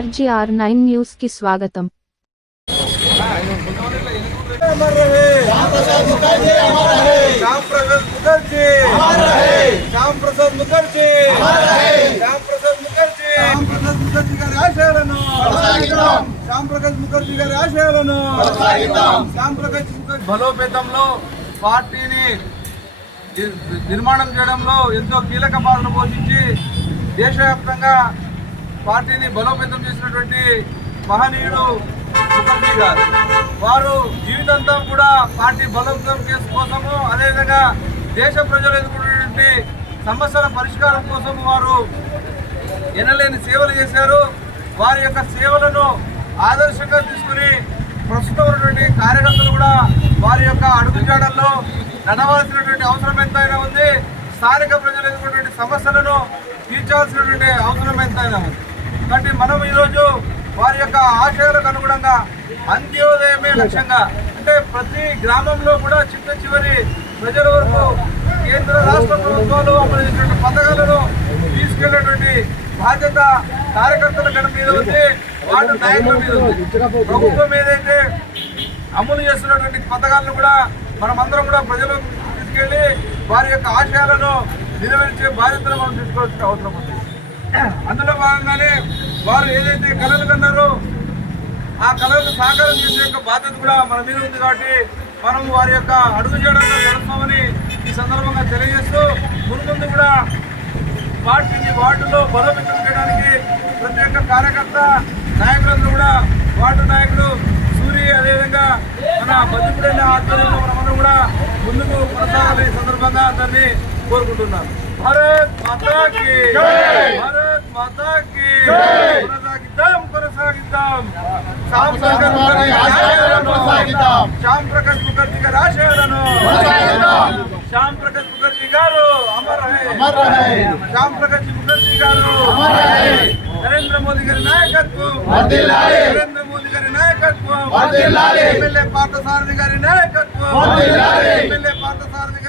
RGR nine న్యూస్కి స్వాగతం. ముఖర్జీ బలోపేతంలో పార్టీని నిర్మాణం చేయడంలో ఎంతో కీలక పాత్ర పోషించి దేశవ్యాప్తంగా పార్టీని బలోపేతం చేసినటువంటి మహనీయుడు ముఖర్జీ గారు. వారు జీవితాంతం కూడా పార్టీ బలోపేతం చేసుకోసము అదేవిధంగా దేశ ప్రజలు ఎదుర్కొన్నటువంటి సమస్యల పరిష్కారం కోసం వారు ఎనలేని సేవలు చేశారు. వారి యొక్క సేవలను ఆదర్శంగా తీసుకుని ప్రస్తుతం ఉన్నటువంటి కార్యకర్తలు కూడా వారి యొక్క అడుగుజాడల్లో నడవాల్సినటువంటి అవసరం ఎంతైనా ఉంది. స్థానిక ప్రజలు ఎదుర్కొన్నటువంటి సమస్యలను తీర్చాల్సినటువంటి అవసరం ఎంతైనా ఉంది. కాబట్టి మనం ఈరోజు వారి యొక్క ఆశయాలకు అనుగుణంగా అంత్యోదయమే లక్ష్యంగా అంటే ప్రతి గ్రామంలో కూడా చిన్న చివరి ప్రజల వరకు కేంద్ర రాష్ట్ర ప్రభుత్వాలు అమలు చేసినటువంటి పథకాలను తీసుకెళ్ళేటువంటి బాధ్యత కార్యకర్తల గడ మీద ఉంది వాటి నాయకుల మీద ఉంది. ప్రభుత్వం ఏదైతే అమలు చేస్తున్నటువంటి పథకాలను కూడా మనమందరం కూడా ప్రజలకు తీసుకెళ్ళి వారి యొక్క ఆశయాలను నెరవేర్చే బాధ్యతను మనం తీసుకోవాల్సిన అవసరం ఉంది. అందులో భాగంగానే వారు ఏదైతే కళలు కన్నారో ఆ కళలు సాకారం చేసే యొక్క బాధ్యత కూడా మన మీద ఉంది కాబట్టి మనం వారి యొక్క అడుగు చేయడంలో నడుస్తామని ఈ సందర్భంగా తెలియజేస్తూ ముందు కూడా వాటిని వార్డులో బలోపేతం చేయడానికి ప్రతి ఒక్క కార్యకర్త నాయకులందరూ కూడా వార్డు నాయకుడు సూరి అదేవిధంగా మన బతుకుడైన ఆధ్వర్యంలో మనమందరం కూడా ముందుకు కొనసాగాలి సందర్భంగా అందరినీ కోరుకుంటున్నాను. భారత్ మాతాకి భారత్ మాతాకి కొనసాగిద్దాం కొనసాగిద్దాం శ్యామ్ ముఖర్జీ ఆశయాలను శ్యామ్ ప్రకాష్ ముఖర్జీ గారి ఆశయాలను శ్యామ్ ప్రకాష్ ముఖర్జీ గారు అమర్ శ్యామ్ ప్రకాష్ ముఖర్జీ గారు నరేంద్ర మోదీ గారి నాయకత్వం నరేంద్ర మోదీ గారి నాయకత్వం ఎమ్మెల్యే పార్థసారథి గారి నాయకత్వం ఎమ్మెల్యే పార్థసారథి